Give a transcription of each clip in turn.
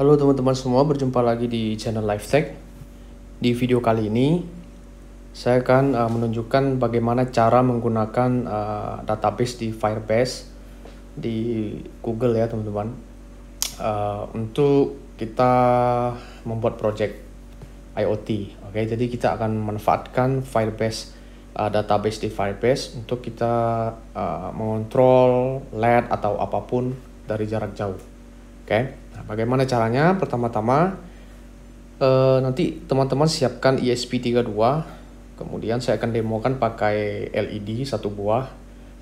Halo teman-teman semua, berjumpa lagi di channel LifeTech. Di video kali ini, saya akan menunjukkan bagaimana cara menggunakan database di Firebase di Google ya teman-teman, untuk kita membuat project IoT. Oke, jadi kita akan memanfaatkan Firebase database di Firebase untuk kita mengontrol LED atau apapun dari jarak jauh. Oke, nah, bagaimana caranya? Pertama-tama nanti teman-teman siapkan ESP32, kemudian saya akan demokan pakai LED satu buah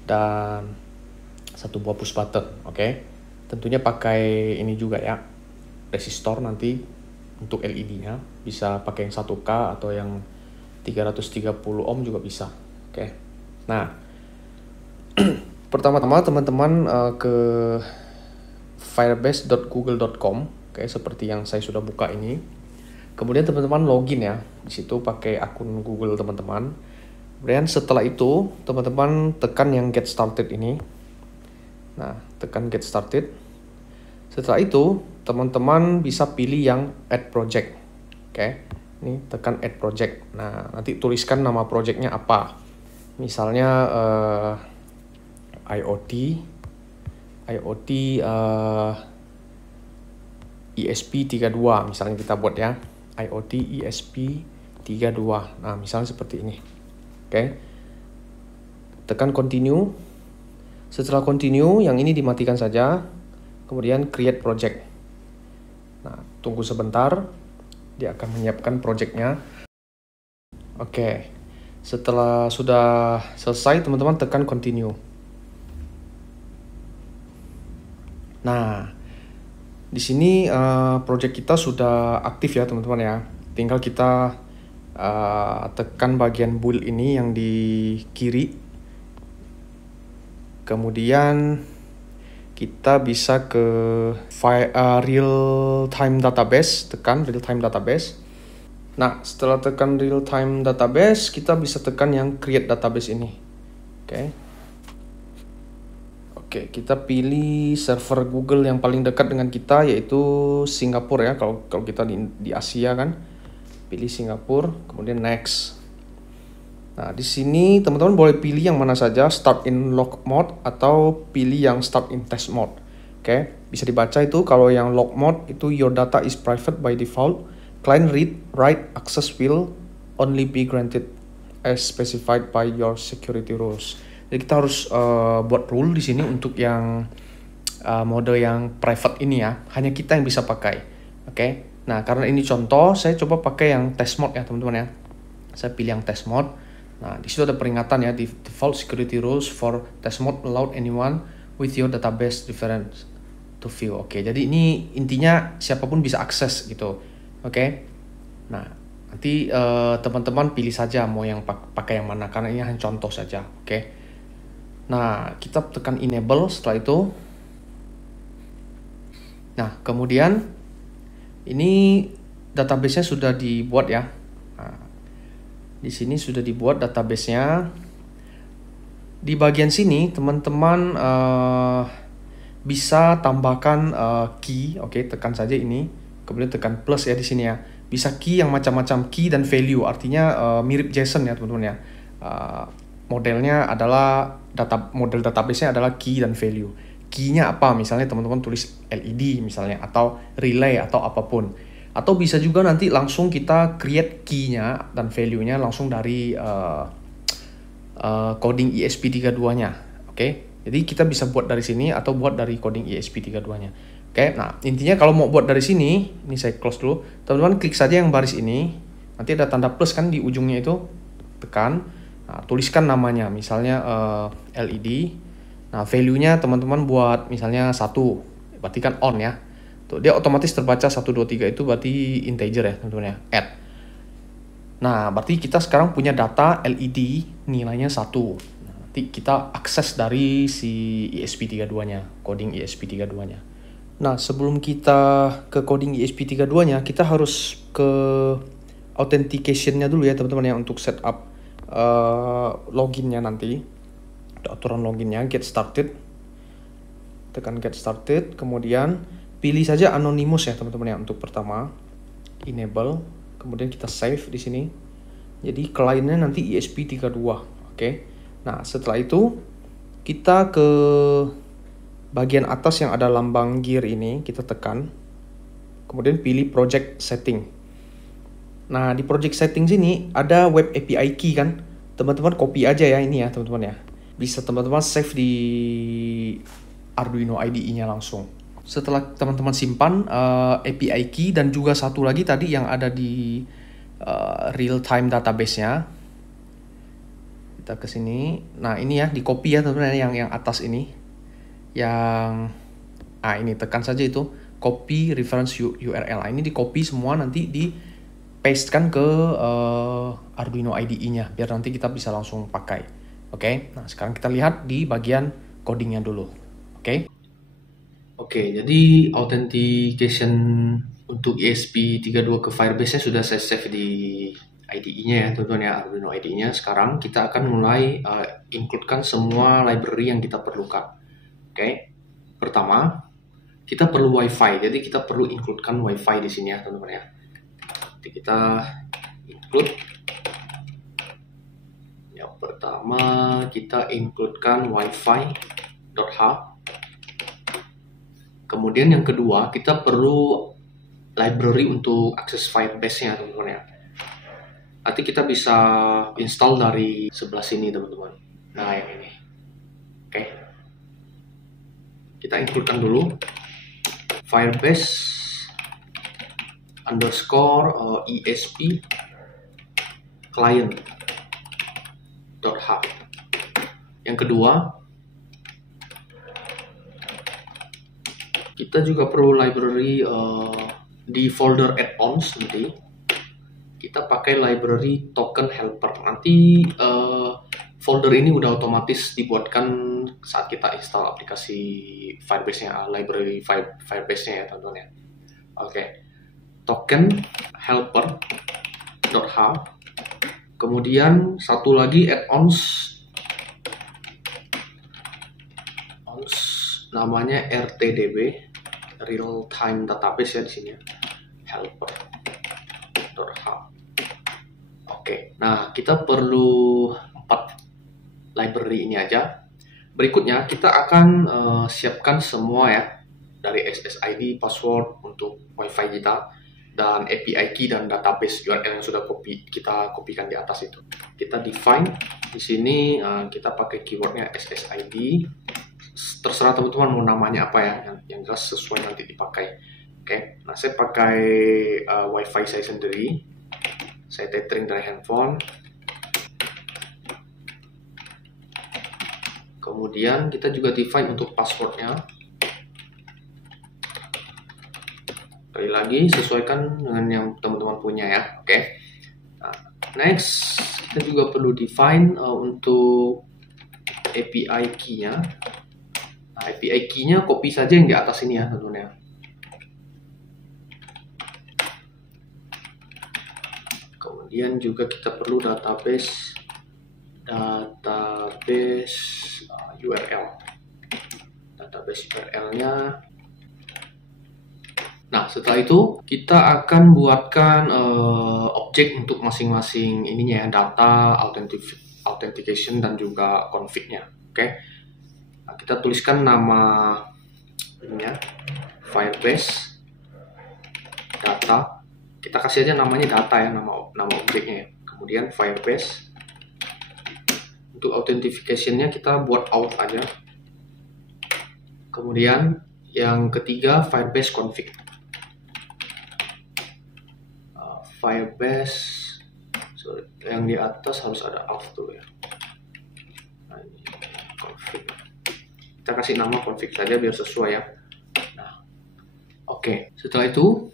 dan satu buah push button. Oke, tentunya pakai ini juga ya, resistor nanti untuk LED-nya bisa pakai yang 1K atau yang 330 ohm juga bisa. Oke, nah pertama-tama teman-teman ke firebase.google.com, oke, seperti yang saya sudah buka ini. Kemudian teman-teman login ya, di situ pakai akun Google teman-teman. Kemudian setelah itu teman-teman tekan yang get started ini. Nah, tekan get started. Setelah itu teman-teman bisa pilih yang add project. Oke, ini tekan add project. Nah, nanti tuliskan nama projectnya apa. Misalnya IoT ESP32 misalnya kita buat ya, IoT ESP32. Nah, misalnya seperti ini. Oke. Tekan continue. Setelah continue, yang ini dimatikan saja. Kemudian create project. Nah, tunggu sebentar. Dia akan menyiapkan projectnya. Oke. Setelah sudah selesai, teman-teman tekan continue. Nah, di sini project kita sudah aktif ya teman-teman ya. Tinggal kita tekan bagian build ini yang di kiri. Kemudian kita bisa ke real time database, tekan real time database. Nah, setelah tekan real time database, kita bisa tekan yang create database ini. Oke, kita pilih server Google yang paling dekat dengan kita, yaitu Singapura ya. Kalau kita di Asia kan, pilih Singapura, kemudian next. Nah, di sini teman-teman boleh pilih yang mana saja, start in log mode atau pilih yang start in test mode. Oke, bisa dibaca itu kalau yang log mode itu your data is private by default. Client read write access will only be granted as specified by your security rules. Jadi kita harus buat rule di sini untuk yang mode yang private ini ya, hanya kita yang bisa pakai. Oke. Nah, karena ini contoh, saya coba pakai yang test mode ya teman-teman ya. Saya pilih yang test mode. Nah, di situ ada peringatan ya, default security rules for test mode allowed anyone with your database reference to view. Oke, jadi ini intinya siapapun bisa akses gitu. Oke. Nah, nanti teman-teman pilih saja mau yang pakai yang mana, karena ini hanya contoh saja. Oke. Nah, kita tekan enable setelah itu. Nah, kemudian ini database-nya sudah dibuat ya. Nah, di sini sudah dibuat database-nya. Di bagian sini teman-teman bisa tambahkan key. Oke, tekan saja ini. Kemudian tekan plus ya di sini ya. Bisa key yang macam-macam, key dan value. Artinya mirip JSON ya teman-teman ya. Modelnya adalah model database-nya adalah key dan value. Key-nya apa? Misalnya teman-teman tulis LED misalnya, atau relay atau apapun. Atau bisa juga nanti langsung kita create key-nya dan value-nya langsung dari coding ESP32-nya. Oke. Jadi kita bisa buat dari sini atau buat dari coding ESP32-nya. Oke. Nah, intinya kalau mau buat dari sini, ini saya close dulu. Teman-teman klik saja yang baris ini. Nanti ada tanda plus kan di ujungnya itu. Tekan. Nah, tuliskan namanya, misalnya LED. Nah, value-nya teman-teman buat misalnya 1, berarti kan on ya. Tuh, dia otomatis terbaca 1, 2, 3 itu berarti integer ya teman-teman ya, add. Nah, berarti kita sekarang punya data LED nilainya 1. Nah, nanti kita akses dari si ESP32-nya, coding ESP32-nya. Nah, sebelum kita ke coding ESP32-nya, kita harus ke authentication-nya dulu ya teman-teman ya, untuk setup loginnya nanti. Aturan loginnya get started, tekan get started, kemudian pilih saja anonymous ya teman-teman ya untuk pertama, enable, kemudian kita save di sini. Jadi kliennya nanti ESP32, oke. Nah, setelah itu kita ke bagian atas yang ada lambang gear ini, kita tekan. Kemudian pilih project setting. Nah, di project setting sini ada web API key kan. Teman-teman copy aja ya ini ya, teman-teman ya. Bisa teman-teman save di Arduino IDE-nya langsung. Setelah teman-teman simpan API key dan juga satu lagi tadi yang ada di real-time database-nya. Kita ke sini. Nah, ini ya, di copy ya teman-teman yang atas ini. Ini tekan saja itu copy reference URL. Ini di copy semua, nanti di pastekan ke Arduino IDE-nya biar nanti kita bisa langsung pakai. Oke. Nah, sekarang kita lihat di bagian codingnya dulu. Oke, jadi authentication untuk ESP32 ke Firebase-nya sudah saya save di IDE-nya ya teman-teman ya, Arduino IDE-nya. Sekarang kita akan mulai include-kan semua library yang kita perlukan. Oke. Pertama, kita perlu WiFi, jadi kita perlu include-kan WiFi di sini ya teman-teman ya. Nanti kita include. Yang pertama kita include-kan wifi.h. Kemudian yang kedua kita perlu library untuk akses Firebase-nya teman-teman ya. Nanti kita bisa install dari sebelah sini teman-teman. Nah, yang ini. Oke. Kita include-kan dulu Firebase underscore ESP client.h. Yang kedua, kita juga perlu library di folder add-ons. Nanti kita pakai library token helper. Nanti folder ini udah otomatis dibuatkan saat kita install aplikasi Firebase-nya, library Firebase-nya ya teman-teman ya. Oke. Token helper.h. Kemudian satu lagi add-ons namanya RTDB, real time database ya di sini ya. helper.h. Oke. Nah, kita perlu 4 library ini aja. Berikutnya kita akan siapkan semua ya, dari SSID, password untuk WiFi kita, dan API key dan database URL yang sudah kita kopikan di atas itu. Kita define di sini, kita pakai keywordnya SSID. Terserah teman-teman mau namanya apa ya, yang jelas sesuai nanti dipakai. Oke. Nah, saya pakai WiFi saya sendiri. Saya tethering dari handphone. Kemudian kita juga define untuk passwordnya. Sekali lagi sesuaikan dengan yang teman-teman punya ya. Oke. Nah, next kita juga perlu define untuk API key-nya. Nah, API key-nya copy saja yang di atas ini ya teman-teman ya. Kemudian juga kita perlu database URL. Database URL-nya. Nah, setelah itu kita akan buatkan objek untuk masing-masing ininya ya, data, authentication dan juga config-nya. Oke. Nah, kita tuliskan nama ininya, Firebase data. Kita kasih aja namanya data ya, nama objeknya ya. Kemudian Firebase. Untuk authentication-nya kita buat out aja. Kemudian yang ketiga Firebase config. Firebase, yang di atas harus ada auth tuh ya. Nah, ini config. Kita kasih nama config saja biar sesuai ya. Nah, oke. Setelah itu,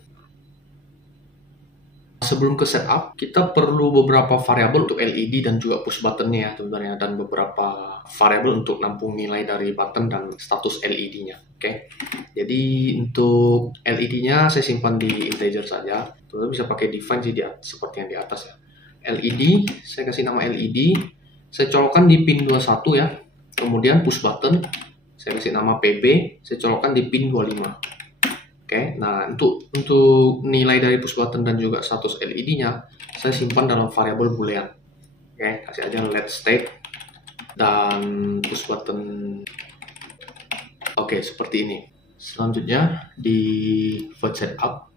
sebelum ke setup, kita perlu beberapa variabel untuk LED dan juga push button-nya ya teman-teman ya, dan beberapa variabel untuk nampung nilai dari button dan status LED-nya. Oke. Jadi untuk LED-nya saya simpan di integer saja. Teman-teman bisa pakai define sih dia seperti yang di atas ya. LED, saya kasih nama LED. Saya colokkan di pin 21 ya. Kemudian push button, saya kasih nama PB, saya colokkan di pin 25. Oke, nah untuk nilai dari push button dan juga status LED-nya saya simpan dalam variabel boolean. Oke, kasih aja let state dan push button. Oke, seperti ini. Selanjutnya di void setup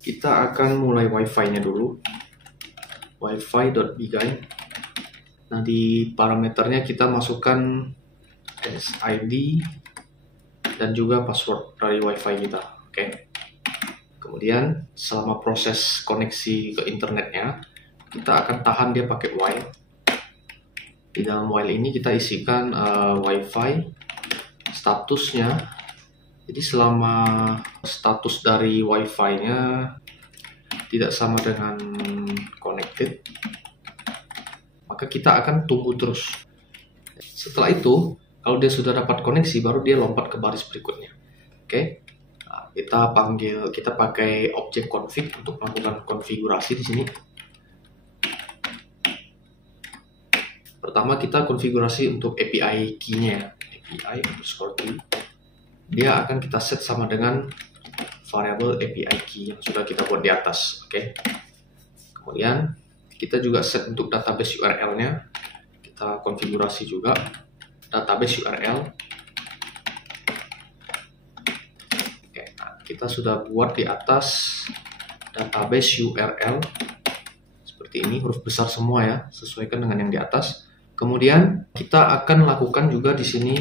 kita akan mulai wifi-nya dulu. wifi.beguide. Nah, di parameternya kita masukkan SID dan juga password dari wifi kita. Oke. Kemudian selama proses koneksi ke internetnya, kita akan tahan dia pakai while. Di dalam while ini kita isikan wifi statusnya. Jadi selama status dari wifi-nya tidak sama dengan connected, maka kita akan tunggu terus. Setelah itu, kalau dia sudah dapat koneksi, baru dia lompat ke baris berikutnya. Oke, nah, kita pakai objek config untuk melakukan konfigurasi di sini. Pertama kita konfigurasi untuk API key-nya, API_key. Dia akan kita set sama dengan variabel API key yang sudah kita buat di atas. Oke. Kemudian kita juga set untuk database URL-nya. Kita konfigurasi juga database URL. Oke, nah, kita sudah buat di atas database URL seperti ini, huruf besar semua ya, sesuaikan dengan yang di atas. Kemudian kita akan lakukan juga di sini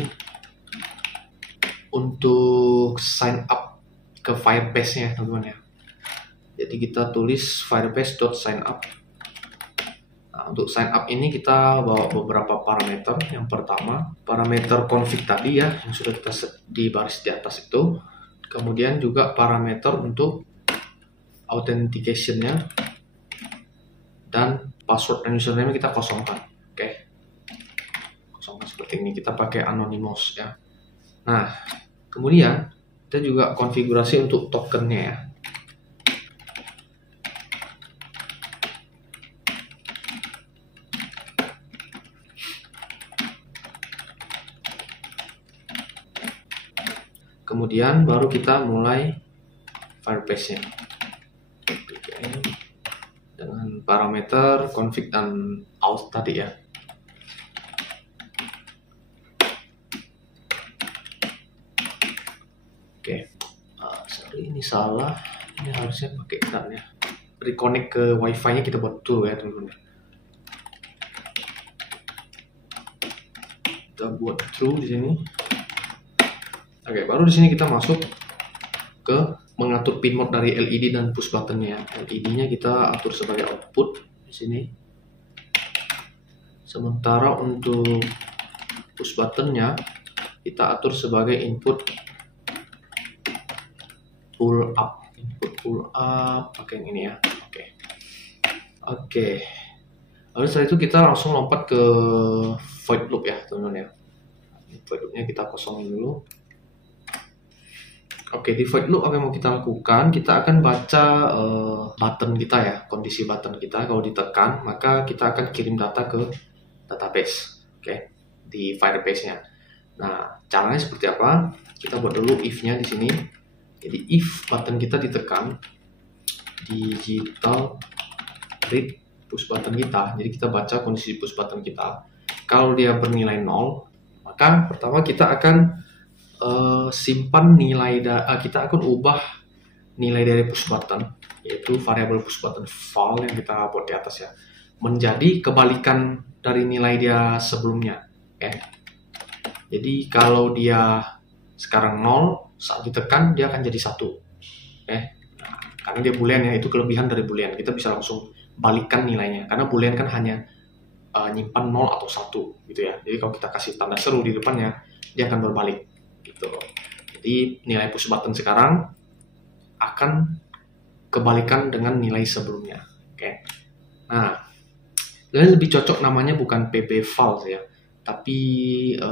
untuk sign up ke Firebase-nya, teman-teman ya. Jadi kita tulis firebase.signup. Nah, untuk sign up ini kita bawa beberapa parameter. Yang pertama, parameter config tadi ya, yang sudah kita set di baris di atas itu. Kemudian juga parameter untuk authentication-nya. Dan password dan username kita kosongkan. Oke. Kosongkan seperti ini. Kita pakai anonymous ya. Nah, kemudian kita juga konfigurasi untuk tokennya ya. Kemudian baru kita mulai Firebase-nya dengan parameter config dan auth tadi ya. Oke, sorry ini salah, ini harusnya pakai dan ya. Reconnect ke wifi-nya kita buat dulu ya teman-teman. Kita buat true di sini. Oke, baru di sini kita masuk ke mengatur pin mode dari LED dan push button-nya. LED-nya kita atur sebagai output di sini. Sementara untuk push button-nya kita atur sebagai input pull up. Input pull up pakai yang ini ya. Oke. Lalu setelah itu kita langsung lompat ke void loop ya, teman-teman ya. Void loop-nya kita kosongin dulu. Oke, di void loop apa yang mau kita lakukan? Kita akan baca button kita ya, kondisi button kita. Kalau ditekan, maka kita akan kirim data ke database. Oke, di Firebase-nya. Nah, caranya seperti apa? Kita buat dulu if-nya di sini. Jadi if button kita ditekan, digital read push button kita. Jadi kita baca kondisi push button kita. Kalau dia bernilai 0, maka pertama kita akan simpan nilai kita akan ubah nilai dari push button, yaitu variabel push button file yang kita buat di atas ya, menjadi kebalikan dari nilai dia sebelumnya. Okay. Jadi kalau dia sekarang 0, saat ditekan dia akan jadi 1. Okay. Nah, karena dia boolean ya, itu kelebihan dari boolean, kita bisa langsung balikan nilainya, karena boolean kan hanya nyimpan 0 atau 1 gitu ya. Jadi kalau kita kasih tanda seru di depannya, dia akan berbalik gitu. Jadi nilai push button sekarang akan kebalikan dengan nilai sebelumnya. Oke. Nah, lebih cocok namanya bukan PB file ya, tapi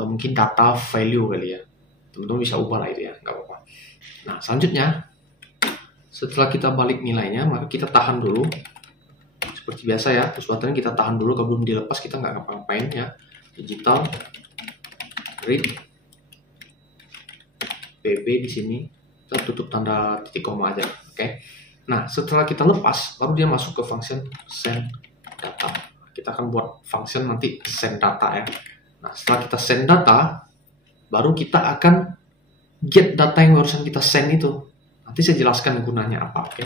mungkin data value kali ya. Teman-teman bisa ubah lah itu ya, nggak apa-apa. Nah, selanjutnya setelah kita balik nilainya, maka kita tahan dulu. Seperti biasa ya, push button kita tahan dulu, kalau belum dilepas kita nggak ngapa-ngapain ya. Digital read bb di sini, kita tutup tanda titik koma aja. Oke. Nah, setelah kita lepas, baru dia masuk ke function send data. Kita akan buat function nanti send data ya. Nah, setelah kita send data, baru kita akan get data yang barusan kita send itu. Nanti saya jelaskan gunanya apa. Oke.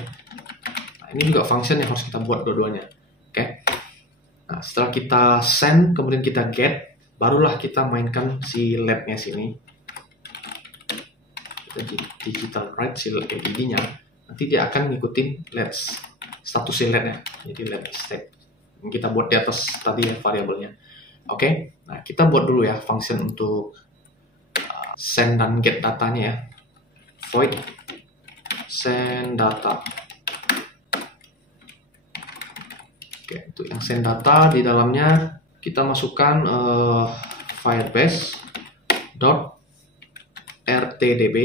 Nah, ini juga function yang harus kita buat dua-duanya. Oke. Nah, setelah kita send, kemudian kita get, barulah kita mainkan si LED-nya sini. Kita digital write si LED-nya. Nanti dia akan ngikutin LED status LED-nya. Jadi LED state. Yang kita buat di atas tadi ya variabelnya. Oke. Nah, kita buat dulu ya function untuk send dan get datanya ya. Void send data. Oke, untuk yang send data di dalamnya kita masukkan firebase .rtdb,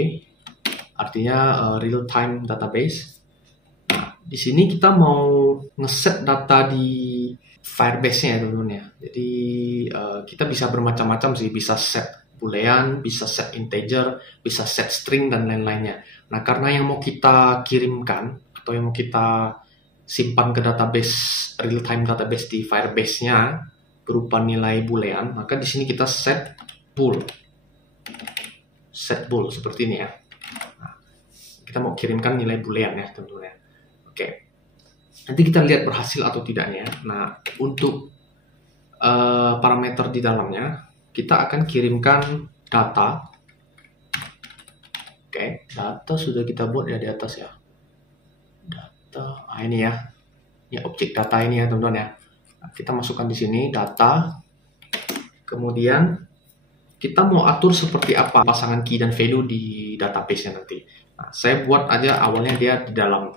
artinya real time database. Nah, di sini kita mau ngeset data di firebase-nya ya teman-teman ya. Jadi kita bisa bermacam-macam sih, bisa set boolean, bisa set integer, bisa set string dan lain-lainnya. Nah, karena yang mau kita kirimkan atau yang mau kita simpan ke database real time database di Firebase-nya berupa nilai boolean, maka di sini kita set bool seperti ini ya. Nah, kita mau kirimkan nilai boolean ya tentunya. Oke, nanti kita lihat berhasil atau tidaknya. Nah, untuk parameter di dalamnya kita akan kirimkan data. Oke, data sudah kita buat ya di atas ya. Ini ya, objek data ini ya teman-teman ya. Nah, kita masukkan di sini data, kemudian kita mau atur seperti apa pasangan key dan value di database-nya nanti. Nah, saya buat aja awalnya dia di dalam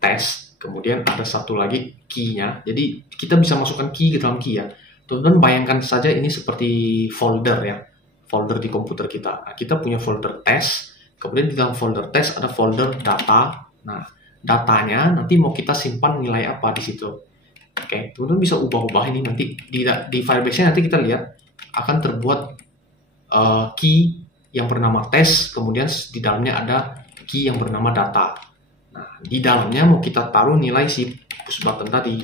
test, kemudian ada satu lagi key-nya. Jadi kita bisa masukkan key ke dalam key ya. Teman-teman bayangkan saja ini seperti folder ya, folder di komputer kita. Nah, kita punya folder test, kemudian di dalam folder test ada folder data. Nah, datanya nanti mau kita simpan nilai apa di situ. Oke, teman-teman bisa ubah-ubah ini nanti di Firebase-nya nanti kita lihat akan terbuat key yang bernama test, kemudian di dalamnya ada key yang bernama data. Nah, di dalamnya mau kita taruh nilai si push button tadi.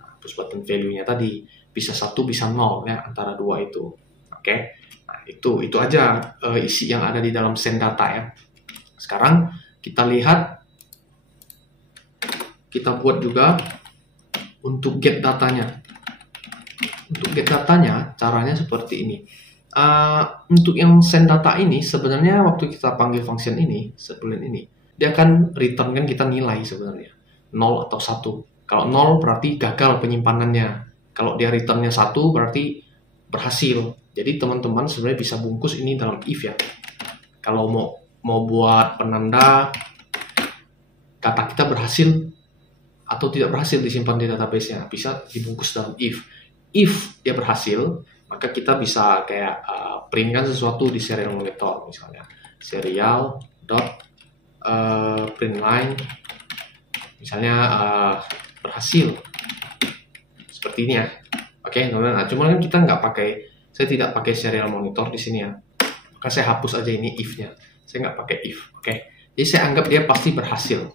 Nah, push button value-nya tadi bisa 1 bisa 0 ya, antara dua itu. Oke. Nah, itu aja isi yang ada di dalam send data ya. Sekarang kita lihat, kita buat juga untuk get datanya. Untuk get datanya, caranya seperti ini. Untuk yang send data ini, sebenarnya waktu kita panggil function ini, sebelum ini, dia akan return kan kita nilai sebenarnya. 0 atau 1. Kalau 0 berarti gagal penyimpanannya. Kalau dia returnnya 1 berarti berhasil. Jadi teman-teman sebenarnya bisa bungkus ini dalam if ya. Kalau mau buat penanda data kita berhasil atau tidak berhasil disimpan di database-nya, bisa dibungkus dalam if. If dia berhasil, maka kita bisa kayak printkan sesuatu di serial monitor, misalnya serial print line, misalnya berhasil seperti ini ya. Oke, teman-teman. Nah, cuma kan kita nggak pakai, saya tidak pakai serial monitor di sini ya. Maka saya hapus aja ini if-nya. Saya nggak pakai if. Oke, jadi saya anggap dia pasti berhasil.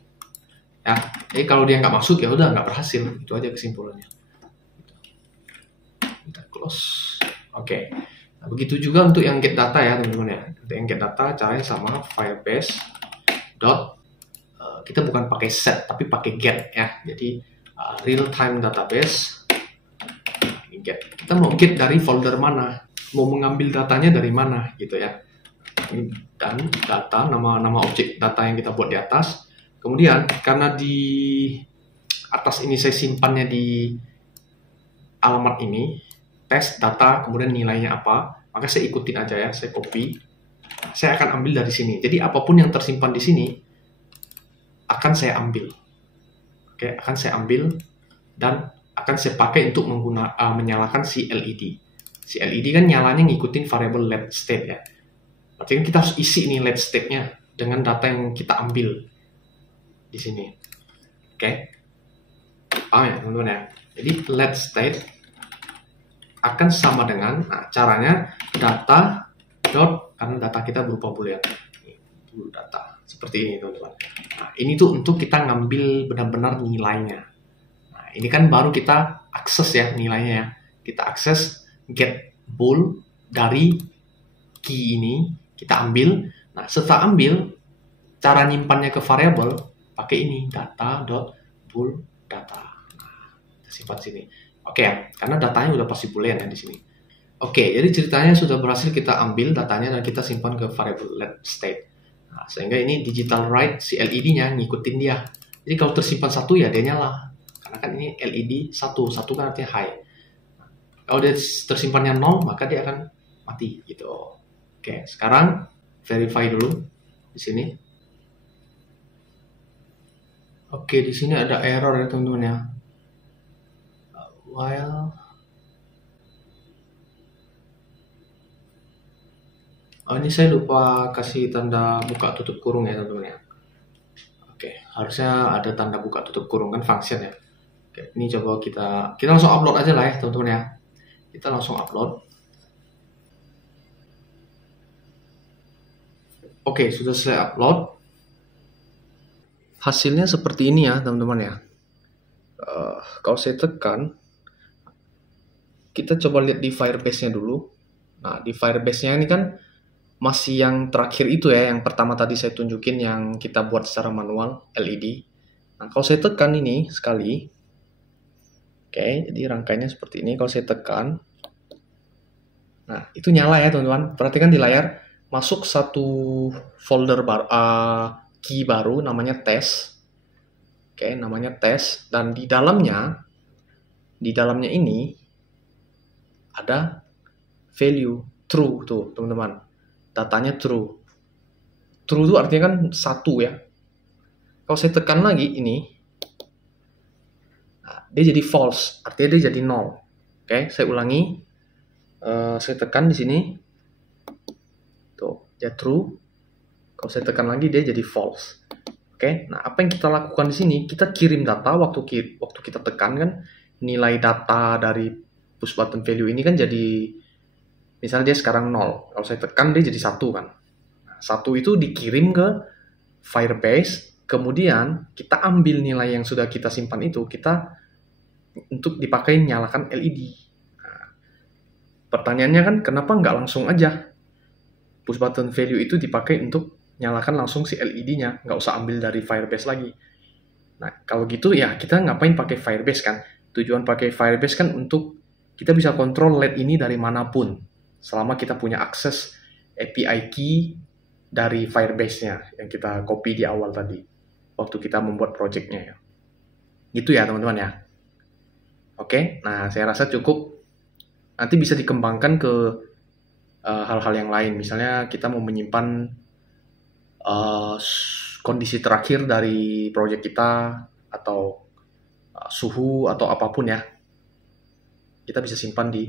Ya, jadi kalau dia nggak masuk ya udah nggak berhasil. Itu aja kesimpulannya. Kita close. Oke. Nah, begitu juga untuk yang get data ya teman-teman ya. Untuk yang get data caranya sama Firebase kita bukan pakai set tapi pakai get ya. Jadi real time database get. Kita mau get dari folder mana, mau mengambil datanya dari mana gitu ya. Dan data, nama objek data yang kita buat di atas. Kemudian karena di atas ini saya simpannya di alamat ini, test data, kemudian nilainya apa, maka saya ikutin aja ya, saya copy. Saya akan ambil dari sini. Jadi apapun yang tersimpan di sini akan saya ambil. Oke, akan saya ambil dan akan saya pakai untuk menyalakan si LED. Si LED kan nyalanya ngikutin variable LED state ya. Berarti kan kita harus isi nih LED state-nya dengan data yang kita ambil di sini. Oke. Paham ya teman-teman ya? Jadi LED state akan sama dengan, nah, caranya data dot, karena data kita berupa boolean. data. Seperti ini teman-teman. Nah, ini tuh untuk kita ngambil benar-benar nilainya. Nah, ini kan baru kita akses ya nilainya ya. Kita akses get bool dari key ini, kita ambil. Nah, setelah ambil, cara nyimpannya ke variabel pakai ini data.bool data. Nah, kita simpan sini. Oke ya, karena datanya udah pasti boolean ya di sini. Oke, jadi ceritanya sudah berhasil kita ambil datanya dan kita simpan ke variable let state. Nah, sehingga ini digital write si LED-nya ngikutin dia. Jadi kalau tersimpan 1 ya dia nyala. Karena kan ini LED 1 kan artinya high. Nah, kalau dia tersimpannya 0 maka dia akan mati gitu. Oke, sekarang verify dulu di sini. Oke, di sini ada error ya teman-teman ya. While ini saya lupa kasih tanda buka tutup kurung ya teman-teman ya. Oke, harusnya ada tanda buka tutup kurung kan function ya. Oke, ini coba kita langsung upload aja lah ya teman-teman ya. Kita langsung upload. Oke, sudah saya upload. Hasilnya seperti ini ya teman-teman ya. Kalau saya tekan, kita coba lihat di Firebase-nya dulu. Nah, di Firebase-nya ini kan masih yang terakhir itu ya, yang pertama tadi saya tunjukin yang kita buat secara manual, LED. Nah, kalau saya tekan ini sekali, oke, jadi rangkaiannya seperti ini. Kalau saya tekan, nah itu nyala ya teman-teman. Perhatikan di layar, masuk satu folder key baru, namanya test. Oke, namanya test. Dan di dalamnya ini, ada value true tuh teman-teman, datanya true itu artinya kan 1 ya. Kalau saya tekan lagi ini, nah, dia jadi false, artinya dia jadi 0. Oke, saya ulangi, saya tekan di sini tuh ya true. Kalau saya tekan lagi dia jadi false. Oke, nah apa yang kita lakukan di sini, kita kirim data waktu kita tekan kan, nilai data dari push button value ini kan jadi, misalnya dia sekarang 0, kalau saya tekan dia jadi 1 kan. Nah, 1 itu dikirim ke Firebase, kemudian kita ambil nilai yang sudah kita simpan itu, kita untuk dipakai nyalakan LED. Nah, pertanyaannya kan kenapa nggak langsung aja push button value itu dipakai untuk nyalakan langsung si LED-nya, nggak usah ambil dari Firebase lagi. Nah, kalau gitu ya kita ngapain pakai Firebase kan? Tujuan pakai Firebase kan untuk kita bisa kontrol LED ini dari manapun, selama kita punya akses API key dari Firebase-nya yang kita copy di awal tadi, waktu kita membuat project-nya ya. Gitu ya teman-teman ya. Oke, nah saya rasa cukup. Nanti bisa dikembangkan ke hal-hal yang lain. Misalnya kita mau menyimpan kondisi terakhir dari project kita, atau suhu, atau apapun ya. Kita bisa simpan di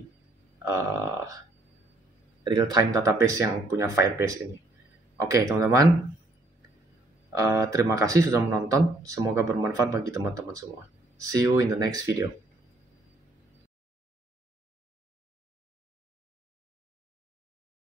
real-time database yang punya Firebase ini. Oke, teman-teman. Terima kasih sudah menonton. Semoga bermanfaat bagi teman-teman semua. See you in the next video.